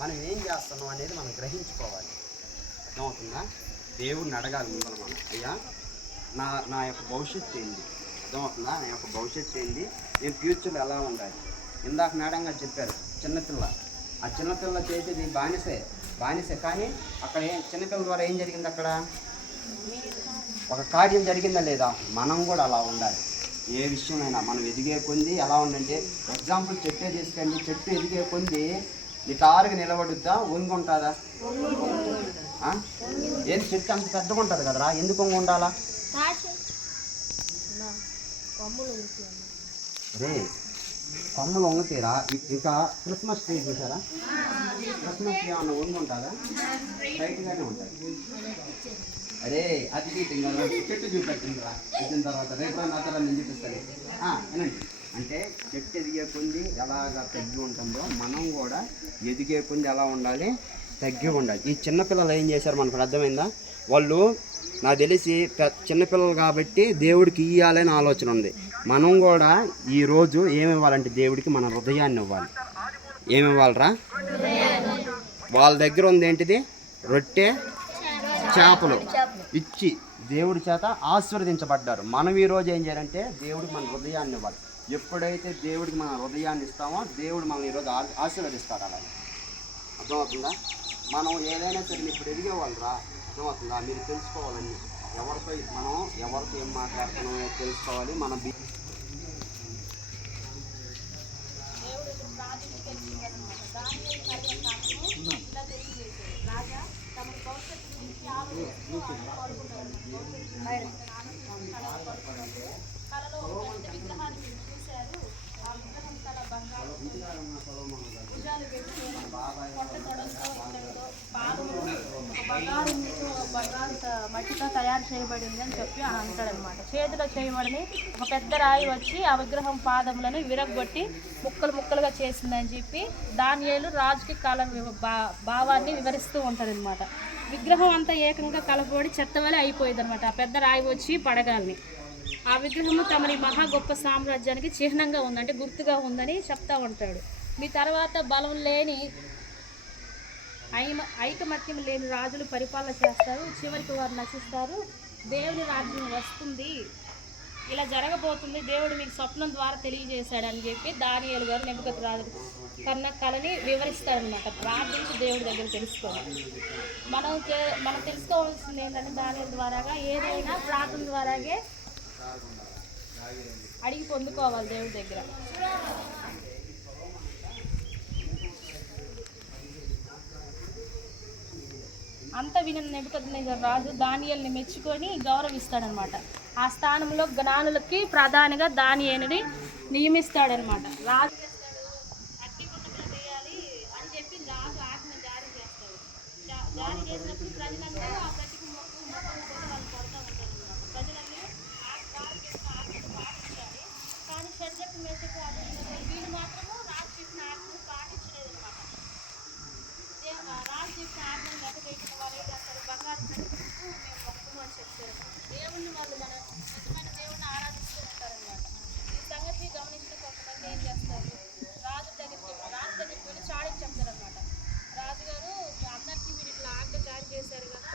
మనం ఏం చేస్తున్నాం అనేది మనం గ్రహించుకోవాలి. అర్థమవుతుందా? దేవుడిని అడగాలి ముందు మనం, అయ్యా నా యొక్క భవిష్యత్తు ఏంది, అర్థమవుతుందా, నా యొక్క భవిష్యత్తు ఏంది, నేను ఫ్యూచర్లో ఎలా ఉండాలి. ఇందాక మేడం గారు చెప్పారు చిన్నపిల్ల, ఆ చిన్నపిల్ల చేసేది బానిసే కానీ అక్కడ చిన్నపిల్ల ద్వారా ఏం జరిగింది, అక్కడ ఒక కార్యం జరిగిందా లేదా. మనం కూడా అలా ఉండాలి. ఏ విషయమైనా మనం ఎదిగే కొంది ఎలా ఉందంటే, ఎగ్జాంపుల్ చెట్టే తీసుకోండి, చెట్టు ఎదిగే కొంది నిటారుగా నిలబడుద్దా, వంగుంటుందా? ఏం చెట్టు అంత పెద్దగా ఉంటుంది కదరా, ఎందుకు వంగి ఉండాలా? రే కొమ్మలు వంగుతీరా. ఇంకా క్రిస్మస్ ట్రీ చూసారా, క్రిస్మస్ ట్రీ ఏమన్నా వంగి ఉంటుందా? స్ట్రైట్గానే ఉంటుంది. అరే అది చెట్టు చూపెట్టిందిరా, వచ్చిన తర్వాత రేపు నా తర్వాత నేను చూపిస్తాను. వినండి, అంటే చెట్టు ఎదిగే కొంది ఎలాగా తగ్గి ఉంటుందో మనం కూడా ఎదిగే కొంది ఎలా ఉండాలి, తగ్గి ఉండాలి. ఈ చిన్నపిల్లలు ఏం చేశారు మనకు అర్థమైందా? వాళ్ళు నాకు తెలిసి చిన్నపిల్లలు కాబట్టి దేవుడికి ఇవ్వాలని ఆలోచన ఉంది. మనం కూడా ఈరోజు ఏమి ఇవ్వాలంటే దేవుడికి మన హృదయాన్ని ఇవ్వాలి. ఏమి ఇవ్వాలరా? వాళ్ళ దగ్గర ఉంది ఏంటిది, రొట్టె చేపలు ఇచ్చి దేవుడి చేత ఆశీర్వదించబడ్డారు. మనం ఈరోజు ఏం చేయాలంటే దేవుడికి మన హృదయాన్ని ఇవ్వాలి. ఎప్పుడైతే దేవుడికి మన హృదయాన్ని ఇస్తామో దేవుడు మనం ఈరోజు ఆశీర్వదిస్తాడు. అలాగే అర్థమవుతుందా? మనం ఏదైనా సరే ఇప్పుడు ఎదిగేవాళ్ళరా, అర్థమవుతుందా? మీరు తెలుసుకోవాలని ఎవరితో ఏం మాట్లాడుతున్నామో తెలుసుకోవాలి. మన మట్టితో తయారు చేయబడింది అని చెప్పి అంటాడనమాట. చేతిలో చేయబడింది ఒక పెద్ద రాయి వచ్చి ఆ విగ్రహం పాదములను విరగొట్టి ముక్కలుగా చేసిందని చెప్పి దానియేలు రాజుకి భావాన్ని వివరిస్తూ ఉంటారనమాట. విగ్రహం అంతా ఏకంగా కలపబడి చెత్తవలే అయిపోయింది అనమాట. ఆ పెద్ద రాయి వచ్చి పడగాలని ఆ విగ్రహము తమని మహా గొప్ప సామ్రాజ్యానికి చిహ్నంగా ఉందంటే గుర్తుగా ఉందని చెప్తా ఉంటాడు. మీ తర్వాత బలం లేని ఐకమత్యం లేని రాజులు పరిపాలన చేస్తారు, చివరికి వారు నశిస్తారు. దేవుని రాజ్యం వస్తుంది, ఇలా జరగబోతుంది, దేవుడు మీకు స్వప్నం ద్వారా తెలియజేశాడని చెప్పి దానియేలు గారు నెబుకద్నెజరు కన్న కళని వివరిస్తారనమాట. ప్రార్థించి దేవుడి దగ్గర తెలుసుకోవాలి. మనం తెలుసుకోవాల్సింది ఏంటంటే దానియేలు ద్వారాగా ఏదైనా ప్రార్థన ద్వారాగే అడిగి పొందుకోవాలి దేవుడి దగ్గర. అంత విని నెబుకద్నెజరు రాజు దానియేలుని మెచ్చుకొని గౌరవిస్తాడనమాట. ఆ స్థానంలో జ్ఞానులకి ప్రధానిగా దానియేలుని నియమిస్తాడనమాట. రాజు అగ్నిగుండంలో వేయాలి అని చెప్పి రాజు ఆజ్ఞ జారీ చేస్తాడు. జారీ చేసినప్పుడు ప్రజలందరూ ఆ ప్రతికి మొక్కులు వాళ్ళు కొడతా ఉంటారనమాట. ప్రజలన్నీ రాజు చెప్పిన ఆజ్ఞను పాటించాలి. కానీ షడ్రకు మేషకు వీళ్ళు మాత్రము రాజు చెప్పిన ఆజ్ఞను పాటించలేదు అనమాట. రాజు చెప్పిన ఆజ్ఞను లెక్కవేసిన వాళ్ళు ఏం చేస్తారు, బంగారు ప్రతిమకు మేము మొక్కము అని చెప్తారు. దేవుణ్ణి వాళ్ళు మన నిజమైన దేవుణ్ణి ఆరాధిస్తూ ఉంటారనమాట. ఈ సంగతి గమనించిన కొంతమంది ఏం చేస్తారు, రాజు దగ్గరికి వెళ్ళి చాడీకి చెప్తారనమాట. రాజుగారు అందరికీ మీరు ఇట్లా ఆజ్ఞ జారీ చేశారు కదా,